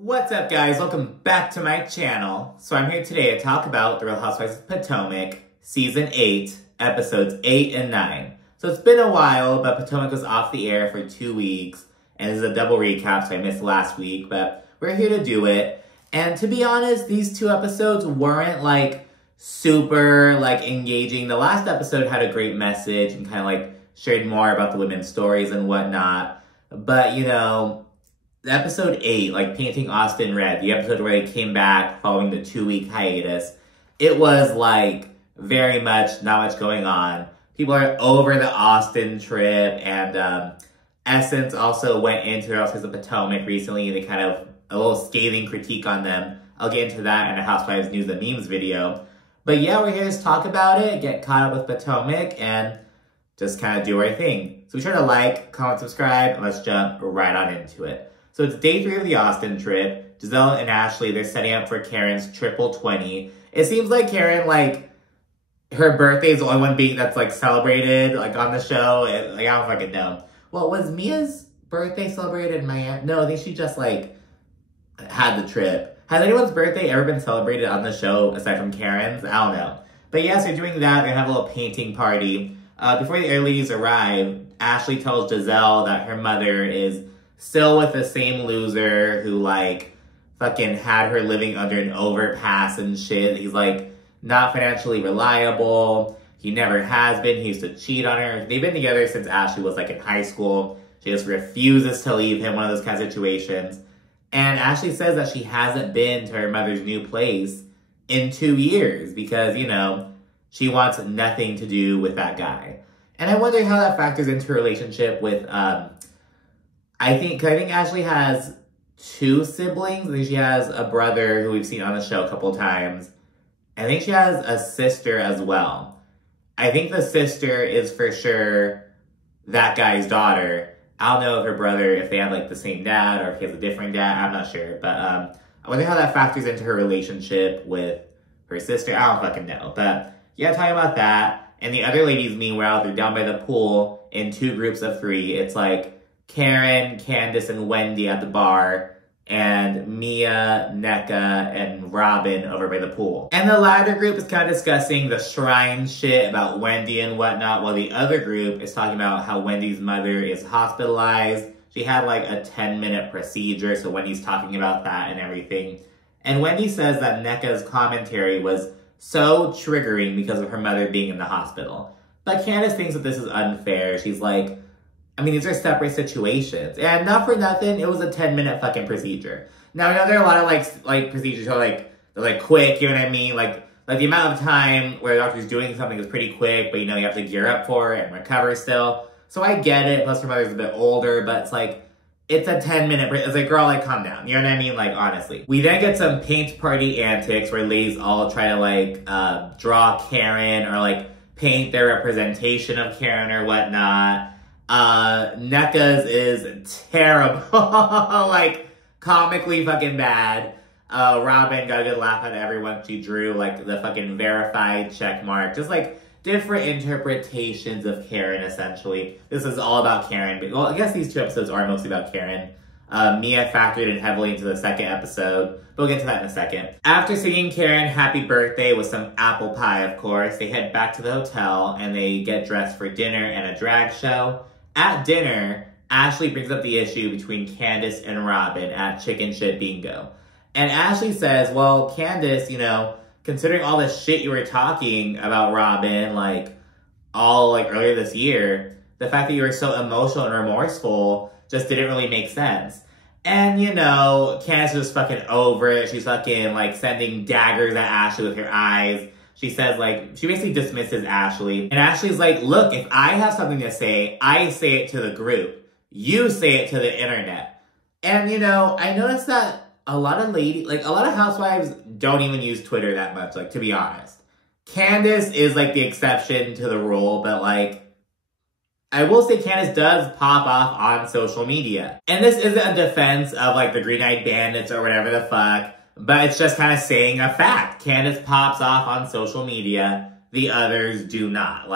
What's up, guys? Welcome back to my channel. So I'm here today to talk about The Real Housewives of Potomac, Season 8, Episodes 8 and 9. So it's been a while, but Potomac was off the air for 2 weeks, and this is a double recap, so I missed last week, but we're here to do it. And to be honest, these 2 episodes weren't, super, engaging. The last episode had a great message and kind of, shared more about the women's stories and whatnot. But, Episode 8, Painting Austin Red, the episode where they came back following the 2-week hiatus, it was, very much not much going on. People are over the Austin trip, and Essence also went into the Housewives of Potomac recently. They kind of, a little scathing critique on them. I'll get into that in a Housewives News and Memes video. But yeah, we're here to talk about it, get caught up with Potomac, and just kind of do our thing. So be sure to like, comment, subscribe, and let's jump right on into it. So it's day 3 of the Austin trip. Giselle and Ashley, they're setting up for Karen's triple 20. It seems like Karen, her birthday is the only one that's, celebrated, on the show. I don't fucking know. Well, was Mia's birthday celebrated in Miami? No, I think she just, had the trip. Has anyone's birthday ever been celebrated on the show aside from Karen's? I don't know. But yeah, so they're doing that. They're gonna have a little painting party. Before the other ladies arrive, Ashley tells Giselle that her mother is still with the same loser who, fucking had her living under an overpass and shit. He's, not financially reliable. He never has been. He used to cheat on her. They've been together since Ashley was, in high school. She just refuses to leave him, one of those kind of situations. And Ashley says that she hasn't been to her mother's new place in 2 years because, she wants nothing to do with that guy. And I wonder how that factors into her relationship with, I think Ashley has 2 siblings. I think she has a brother who we've seen on the show a couple times. I think she has a sister as well. I think the sister is for sure that guy's daughter. I don't know if her brother, if they have the same dad or if he has a different dad. I'm not sure. But I wonder how that factors into her relationship with her sister. I don't fucking know. But yeah, talking about that. And the other ladies, meanwhile, they're down by the pool in 2 groups of 3. It's Karen, Candace, and Wendy at the bar, and Mia, Nneka, and Robin over by the pool. And the latter group is kind of discussing the shrine shit about Wendy and whatnot, while the other group is talking about how Wendy's mother is hospitalized. She had a 10-minute procedure, so Wendy's talking about that and everything. And Wendy says that Nneka's commentary was so triggering because of her mother being in the hospital. But Candace thinks that this is unfair. She's these are separate situations. And not for nothing, it was a 10-minute fucking procedure. Now, I know there are a lot of, procedures that are, they're, quick, you know what I mean? The amount of time where a doctor's doing something is pretty quick, but, you have to gear up for it and recover still. So I get it, plus her mother's a bit older, but it's a 10-minute, it's girl, calm down. You know what I mean? Honestly. We then get some paint party antics where ladies all try to, draw Karen or, paint their representation of Karen or whatnot. Nneka's is terrible. Comically fucking bad. Robin got a good laugh at everyone she drew, the fucking verified check mark. Just, different interpretations of Karen, essentially. This is all about Karen. But, well, I guess these 2 episodes are mostly about Karen. Mia factored in heavily into the 2nd episode. But we'll get to that in a second. After singing Karen happy birthday with some apple pie, of course, they head back to the hotel and they get dressed for dinner and a drag show. At dinner, Ashley brings up the issue between Candace and Robin at Chicken Shit Bingo. And Ashley says, well, Candace, considering all the shit you were talking about Robin, earlier this year, the fact that you were so emotional and remorseful just didn't really make sense. And, Candace was fucking over it. She's fucking, sending daggers at Ashley with her eyes. She says, she basically dismisses Ashley. And Ashley's look, if I have something to say, I say it to the group. You say it to the internet. And, I noticed that a lot of a lot of housewives don't even use Twitter that much, to be honest. Candace is, the exception to the rule, but, I will say Candace does pop off on social media. And this isn't a defense of, the Green-Eyed Bandits or whatever the fuck. But it's just kind of saying a fact. Candace pops off on social media. The others do not.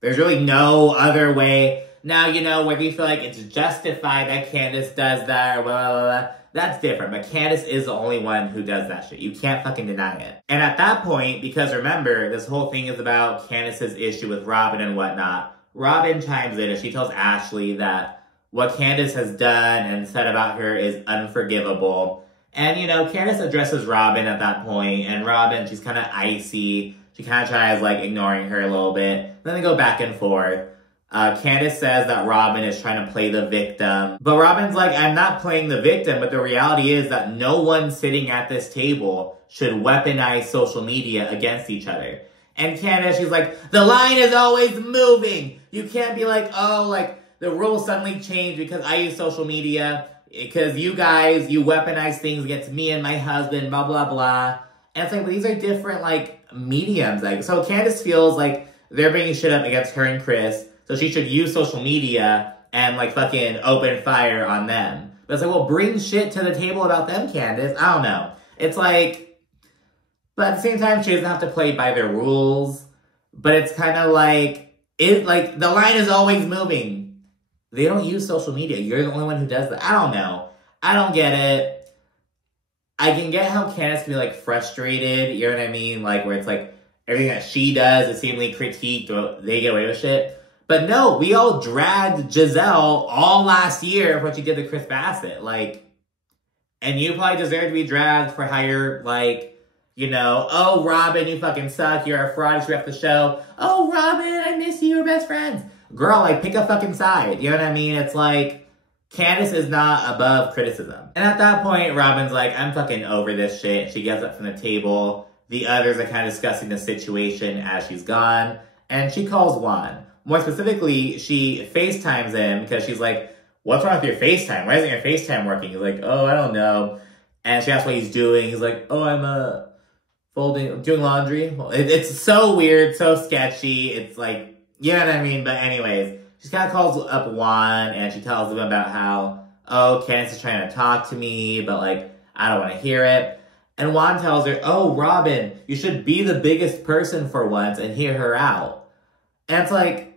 There's really no other way. Now, whether you feel it's justified that Candace does that or blah, blah, blah, that's different. But Candace is the only one who does that shit. You can't fucking deny it. And at that point, because remember, this whole thing is about Candace's issue with Robin and whatnot, Robin chimes in and she tells Ashley that what Candace has done and said about her is unforgivable. And, you know, Candace addresses Robin at that point, and Robin, she's kind of icy. She kind of tries, like, ignoring her a little bit. Then they go back and forth. Candace says that Robin is trying to play the victim. But Robin's like, I'm not playing the victim, but the reality is that no one sitting at this table should weaponize social media against each other. And Candace, she's like, the line is always moving. You can't be like, oh, like, the rules suddenly change because I use social media. Because you guys, you weaponize things against me and my husband, blah, blah, blah. And it's like, but these are different, like, mediums. Like, so Candace feels like they're bringing shit up against her and Chris. So she should use social media and, like, fucking open fire on them. But it's like, well, bring shit to the table about them, Candace. I don't know. It's like, but at the same time, she doesn't have to play by their rules. But it's kind of like, the line is always moving. They don't use social media. You're the only one who does that. I don't know. I don't get it. I can get how Candace can be, like, frustrated. You know what I mean? Like, where it's like, everything that she does is seemingly critiqued or they get away with shit. But no, we all dragged Giselle all last year for what she did to Chris Bassett. Like, and you probably deserve to be dragged for how you're, like, you know, oh, Robin, you fucking suck. You're a fraud. You left the show. Oh, Robin, I miss you. We're best friends. Girl, like, pick a fucking side. You know what I mean? It's like, Candace is not above criticism. And at that point, Robin's like, I'm fucking over this shit. She gets up from the table. The others are kind of discussing the situation as she's gone. And she calls Juan. More specifically, she FaceTimes him because she's like, what's wrong with your FaceTime? Why isn't your FaceTime working? He's like, oh, I don't know. And she asks what he's doing. He's like, oh, I'm doing laundry. Well, it's so weird, so sketchy. It's like, you know what I mean? But anyways, she kind of calls up Juan and she tells him about how, oh, Candace is trying to talk to me, but, like, I don't want to hear it. And Juan tells her, oh, Robin, you should be the biggest person for once and hear her out. And it's like,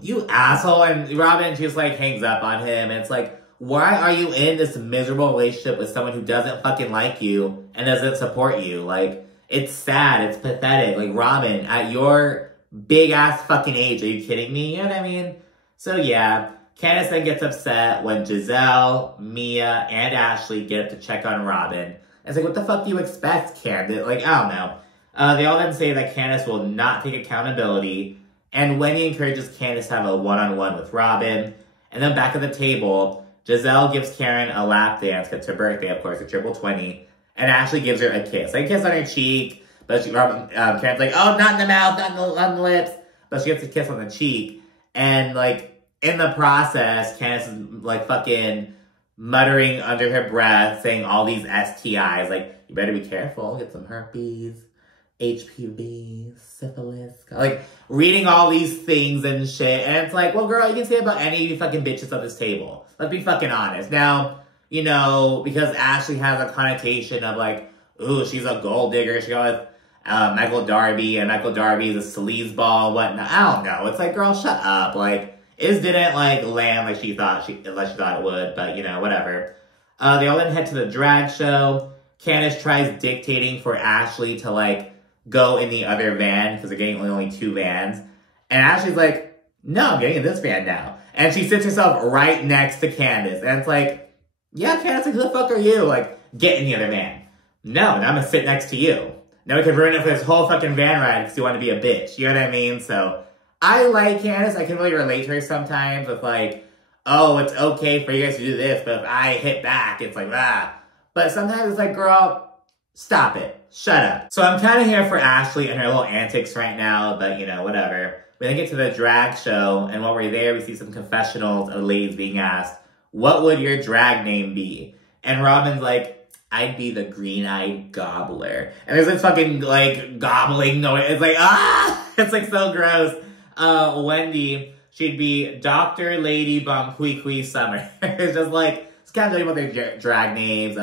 you asshole. And Robin just, like, hangs up on him. And it's like, why are you in this miserable relationship with someone who doesn't fucking like you and doesn't support you? Like, it's sad. It's pathetic. Like, Robin, at your big-ass fucking age, are you kidding me? You know what I mean? So, yeah. Candace then gets upset when Giselle, Mia, and Ashley get up to check on Robin. It's like, what the fuck do you expect, Candace? Like, I don't know. They all then say that Candace will not take accountability. And Wendy encourages Candace to have a one-on-one with Robin. And then back at the table, Giselle gives Karen a lap dance. It's her birthday, of course, a triple 20. And Ashley gives her a kiss. Like, a kiss on her cheek. But Karen's like, oh, not in the mouth, not on the lips. But she gets a kiss on the cheek. And, like, in the process, Candace is, like, fucking muttering under her breath, saying all these STIs. Like, you better be careful. Get some herpes, HPV, syphilis. Like, reading all these things and shit. And it's like, well, girl, you can say about any of you fucking bitches at this table. Let's be fucking honest. Now, you know, because Ashley has a connotation of, like, ooh, she's a gold digger. She got with Michael Darby, and Michael Darby is a sleazeball and whatnot. I don't know. It's like, girl, shut up. Like, it didn't, like, land like she thought it would, but, you know, whatever. They all then head to the drag show. Candace tries dictating for Ashley to, like, go in the other van, because they're getting only 2 vans. And Ashley's like, no, I'm getting in this van now. And she sits herself right next to Candace. And it's like, yeah, Candace, like, who the fuck are you? Like, get in the other van. No, now I'm gonna sit next to you. Now we can ruin it for this whole fucking van ride because you want to be a bitch. You know what I mean? So, I like Candace. I can really relate to her sometimes with, like, oh, it's okay for you guys to do this, but if I hit back, it's like, ah. But sometimes it's like, girl, stop it. Shut up. So I'm kind of here for Ashley and her little antics right now, but, you know, whatever. We then get to the drag show, and while we're there, we see some confessionals of ladies being asked, what would your drag name be? And Robin's like, I'd be the green-eyed gobbler. And there's this fucking, like, gobbling noise. It's like, ah! It's, like, so gross. Wendy, she'd be Dr. Lady Bonquiqui Summer. It's just, like, it's kind of about their drag names.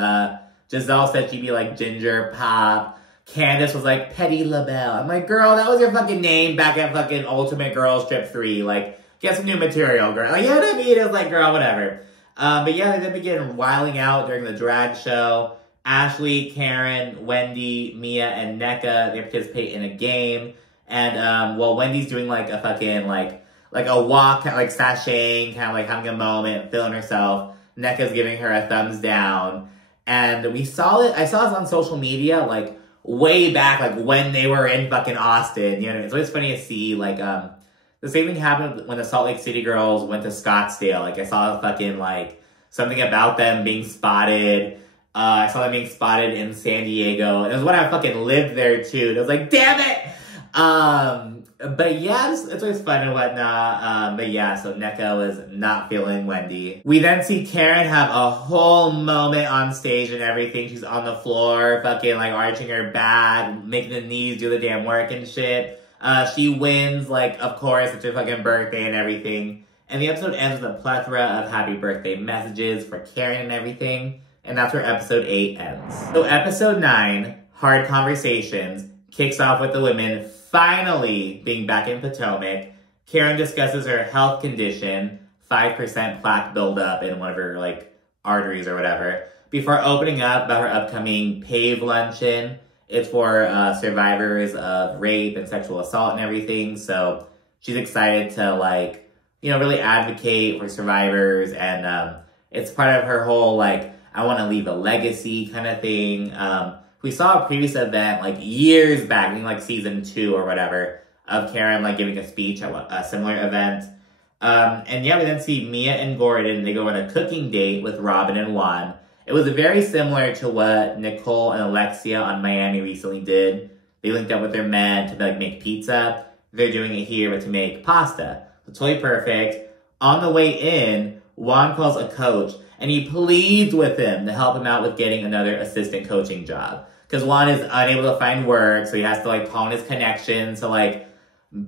Giselle said she'd be, like, Ginger Pop. Candace was, like, Petty LaBelle. I'm like, girl, that was your fucking name back at fucking Ultimate Girls Trip 3. Like, get some new material, girl. Like, you know what I mean? It was like, girl, whatever. But yeah, they then begin wiling out during the drag show. Ashley, Karen, Wendy, Mia, and NECA, they participate in a game. And, while Wendy's doing, like, a fucking, like a walk, kind of, like, sashaying, kind of, like, having a moment, feeling herself, NECA's giving her a thumbs down. And I saw this on social media, like, way back, like, when they were in fucking Austin, you know what I mean? It's always funny to see, like, the same thing happened when the Salt Lake City girls went to Scottsdale. Like, I saw fucking, like, something about them being spotted. I saw them being spotted in San Diego. And it was when I fucking lived there, too. And I was like, damn it! But yeah, it's always fun and whatnot. But yeah, so NECA was not feeling Wendy. We then see Karen have a whole moment on stage and everything. She's on the floor, fucking, like, arching her back, making the knees do the damn work and shit. She wins, like, of course, it's her fucking birthday and everything. And the episode ends with a plethora of happy birthday messages for Karen and everything. And that's where episode 8 ends. So episode 9, Hard Conversations, kicks off with the women finally being back in Potomac. Karen discusses her health condition, 5% plaque buildup in one of her, like, arteries or whatever, before opening up about her upcoming PAVE luncheon. It's for survivors of rape and sexual assault and everything. So she's excited to, like, you know, really advocate for survivors. And it's part of her whole, like, I want to leave a legacy kind of thing. We saw a previous event, like, years back, I think, like, season 2 or whatever, of Karen, like, giving a speech at a similar event. And yeah, we then see Mia and Gordon, they go on a cooking date with Robin and Juan. It was very similar to what Nicole and Alexia on Miami recently did. They linked up with their men to, like, make pizza. They're doing it here, but to make pasta. It's totally perfect. On the way in, Juan calls a coach, and he pleads with him to help him out with getting another assistant coaching job. Because Juan is unable to find work, so he has to, like, call in his connections to, like,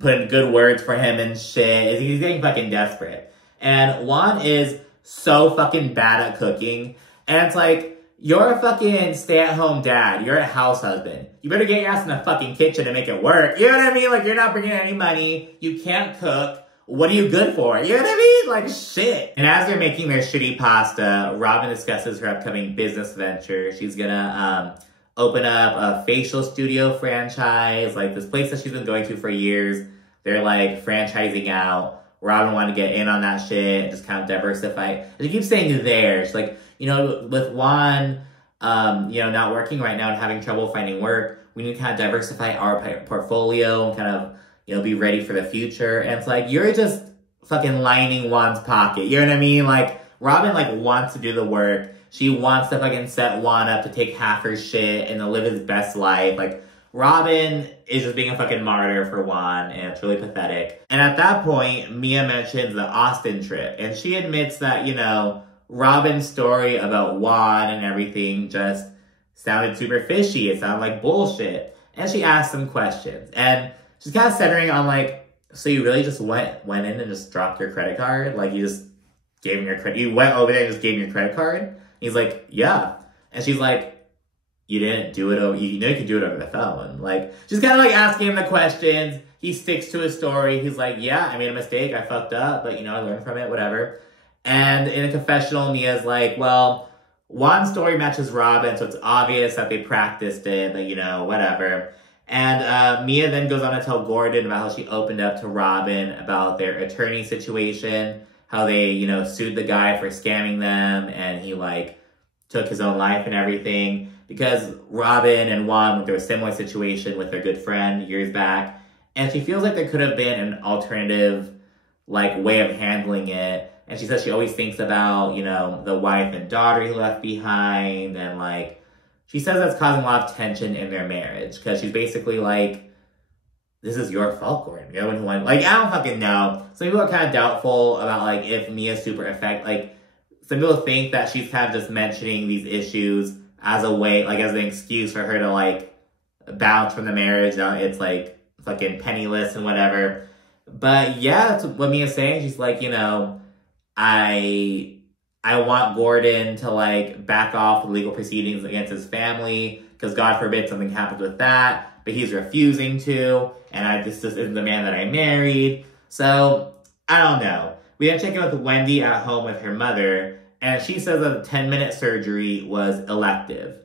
put in good words for him and shit. He's getting fucking desperate. And Juan is so fucking bad at cooking. And it's like, you're a fucking stay-at-home dad. You're a house husband. You better get your ass in the fucking kitchen and make it work. You know what I mean? Like, you're not bringing any money. You can't cook. What are you good for? You know what I mean? Like, shit. And as they're making their shitty pasta, Robin discusses her upcoming business venture. She's gonna open up a facial studio franchise. Like, this place that she's been going to for years. They're, like, franchising out. Robin wanted to get in on that shit, just kind of diversify. And she keeps saying there. She's like, you know, with Juan, you know, not working right now and having trouble finding work, we need to kind of diversify our portfolio and kind of, you know, be ready for the future. And it's like, you're just fucking lining Juan's pocket. You know what I mean? Like, Robin, like, wants to do the work. She wants to fucking set Juan up to take half her shit and to live his best life. Like, Robin is just being a fucking martyr for Juan, and it's really pathetic. And at that point, Mia mentions the Austin trip, and she admits that, you know, Robin's story about Juan and everything just sounded super fishy. It sounded like bullshit. And she asked some questions. And she's kind of centering on, like, so you really just went in and just dropped your credit card? Like, you just gave him your credit, you went over there and just gave him your credit card? He's like, yeah. And she's like, you didn't do it over, you know you could do it over the phone. Like, she's kind of, like, asking him the questions. He sticks to his story. He's like, yeah, I made a mistake. I fucked up, but, you know, I learned from it, whatever. And in a confessional, Mia's like, well, Juan's story matches Robin, so it's obvious that they practiced it, that, you know, whatever. And Mia then goes on to tell Gordon about how she opened up to Robin about their attorney situation, how they, you know, sued the guy for scamming them, and he, like, took his own life and everything. Because Robin and Juan went through a similar situation with their good friend years back. And she feels like there could have been an alternative, like, way of handling it. And she says she always thinks about, you know, the wife and daughter he left behind. And, like, she says that's causing a lot of tension in their marriage. Because she's basically like, this is your fault, Gordon. You're the one who went. Like, I don't fucking know. Some people are kind of doubtful about, like, if Mia's super like, some people think that she's kind of just mentioning these issues as a way, like, as an excuse for her to, like, bounce from the marriage. It's, like, fucking penniless and whatever. But, yeah, that's what Mia's saying. She's like, you know, I want Gordon to, like, back off with legal proceedings against his family, because God forbid something happens with that, but he's refusing to, and this just isn't the man that I married. So, I don't know. We then check in with Wendy at home with her mother, And she says that the 10-minute surgery was elective.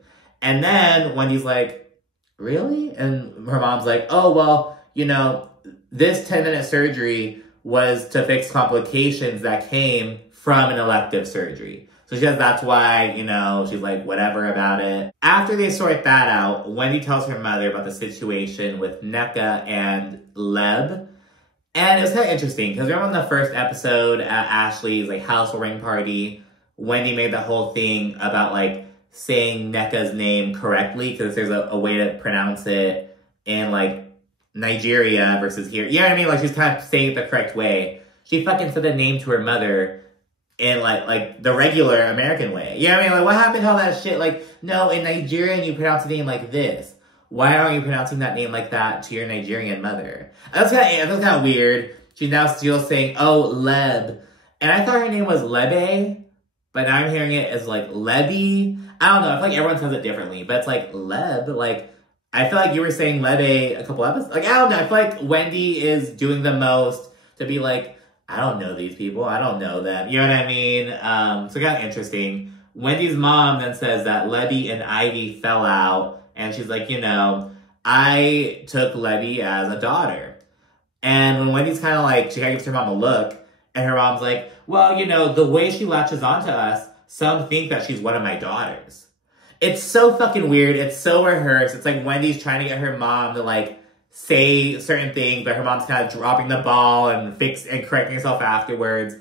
And then Wendy's like, really? And her mom's like, oh, well, you know, this 10-minute surgery was to fix complications that came from an elective surgery. So she says that's why, you know, she's like, whatever about it. After they sort that out, Wendy tells her mother about the situation with Nneka and Leb. And it was kind of interesting, because remember in the first episode at Ashley's, like, housewarming party, Wendy made the whole thing about, like, saying Nneka's name correctly, because there's a way to pronounce it in, like, Nigeria versus here. You know what I mean? Like, she's kind of saying it the correct way. She fucking said the name to her mother in, like the regular American way. You know what I mean? Like, what happened to all that shit? Like, no, in Nigerian, you pronounce the name like this. Why aren't you pronouncing that name like that to your Nigerian mother? That's kind of weird. She's now still saying, oh, Leb. And I thought her name was Lebe, but now I'm hearing it as, like, Lebby. I don't know. I feel like everyone says it differently, but it's like Leb. Like, I feel like you were saying Lebe a couple episodes. Like, I don't know. I feel like Wendy is doing the most to be like, I don't know these people. I don't know them. You know what I mean? So kind of interesting. Wendy's mom then says that Lebby and Ivy fell out. And she's like, you know, I took Lebby as a daughter. And when Wendy's kind of like, she kind of gives her mom a look. And her mom's like, well, you know, the way she latches onto us, some think that she's one of my daughters. It's so fucking weird. It's so rehearsed. It's like Wendy's trying to get her mom to, like, say certain things, but her mom's kind of dropping the ball and correcting herself afterwards.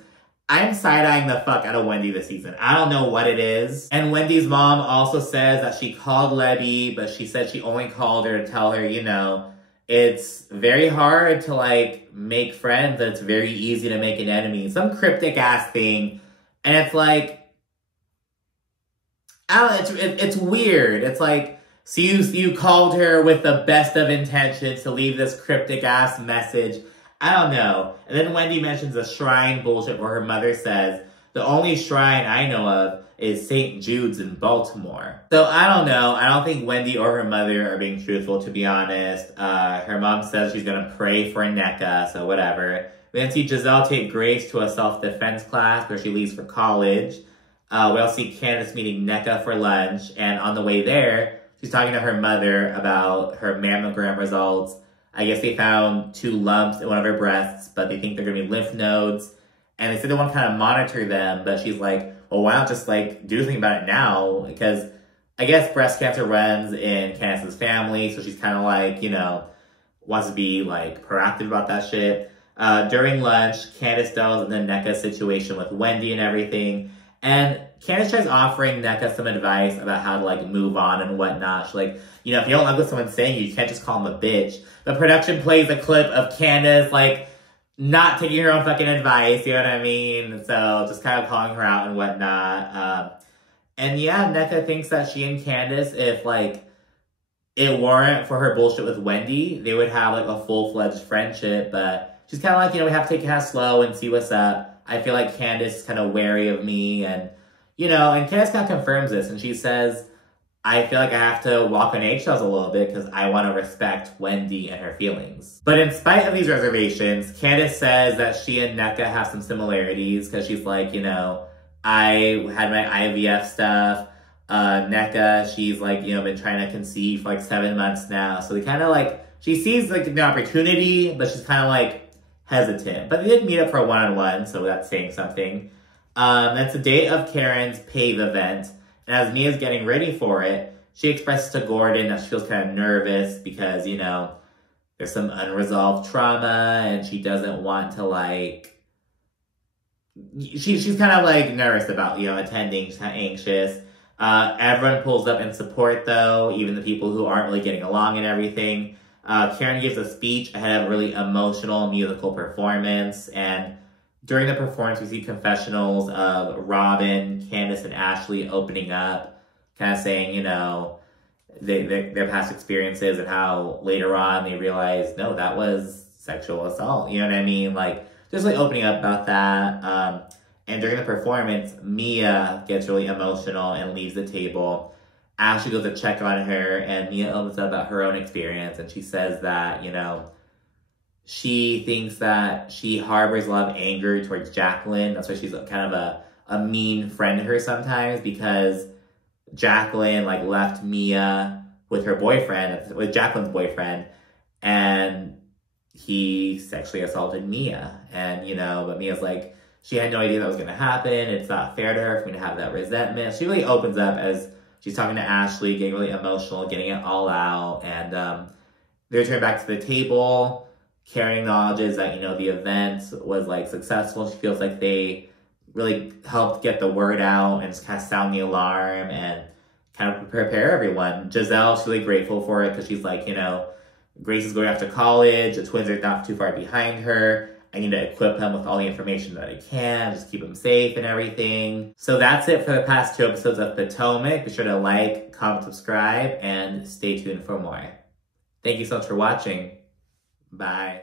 I'm side-eyeing the fuck out of Wendy this season. I don't know what it is. And Wendy's mom also says that she called Lebby, but she said she only called her to tell her, you know, it's very hard to, like, make friends, and it's very easy to make an enemy. Some cryptic-ass thing. And it's like, I don't know, it's weird. It's like, so you called her with the best of intentions to leave this cryptic-ass message. I don't know. And then Wendy mentions the shrine bullshit where her mother says, the only shrine I know of is St. Jude's in Baltimore. So I don't know. I don't think Wendy or her mother are being truthful, to be honest. Her mom says she's going to pray for Nneka, so whatever. We then see Giselle take Grace to a self-defense class where she leaves for college. We also see Candace meeting Nneka for lunch. And on the way there, she's talking to her mother about her mammogram results. I guess they found 2 lumps in one of her breasts, but they think they're going to be lymph nodes. And they said they want to kind of monitor them, but she's like, well, why not just, like, do something about it now? Because I guess breast cancer runs in Candace's family, so she's kind of like, you know, wants to be, like, proactive about that shit. During lunch, Candace delves into Nneka's situation with Wendy and everything. And Candace tries offering Nneka some advice about how to, like, move on and whatnot. She's like, you know, if you don't like what someone's saying, you can't just call them a bitch. The production plays a clip of Candace, like, not taking her own fucking advice, you know what I mean? So just kind of calling her out and whatnot. And yeah, Nneka thinks that she and Candace, if, like, it weren't for her bullshit with Wendy, they would have, like, a full-fledged friendship. But she's kind of like, you know, we have to take it kind of slow and see what's up. I feel like Candace is kind of wary of me, and, you know, and Candace kind of confirms this, and she says, I feel like I have to walk on eggshells a little bit because I want to respect Wendy and her feelings. But in spite of these reservations, Candace says that she and Nneka have some similarities because she's like, you know, I had my IVF stuff. Nneka, she's like, you know, been trying to conceive for like 7 months now. So they kind of like, she sees like the opportunity, but she's kind of like hesitant. But they did meet up for a one-on-one, so that's saying something. That's the day of Karen's PAVE event. And as Mia's getting ready for it, she expresses to Gordon that she feels kind of nervous because, you know, there's some unresolved trauma and she doesn't want to, like... She's kind of, like, nervous about, you know, attending. She's kind of anxious. Everyone pulls up in support, though, even the people who aren't really getting along and everything. Karen gives a speech ahead of a really emotional musical performance, and during the performance, we see confessionals of Robin, Candace, and Ashley opening up, kind of saying, you know, their past experiences and how later on they realize, no, that was sexual assault. You know what I mean? Like, just like opening up about that. And during the performance, Mia gets really emotional and leaves the table. Ashley goes to check on her, and Mia opens up about her own experience, and she says that, you know, she thinks that she harbors a lot of anger towards Jacqueline. That's why she's kind of a mean friend to her sometimes because Jacqueline like left Mia with her boyfriend, with Jacqueline's boyfriend, and he sexually assaulted Mia. And, you know, but Mia's like, she had no idea that was going to happen. It's not fair to her for me to have that resentment. She really opens up as she's talking to Ashley, getting really emotional, getting it all out. And they return back to the table. Karen acknowledges that, you know, the event was, like, successful. She feels like they really helped get the word out and just kind of sound the alarm and kind of prepare everyone. Giselle's really grateful for it because she's like, you know, Grace is going off to college. The twins are not too far behind her. I need to equip him with all the information that I can, just keep him safe and everything. So that's it for the past 2 episodes of Potomac. Be sure to like, comment, subscribe, and stay tuned for more. Thank you so much for watching. Bye.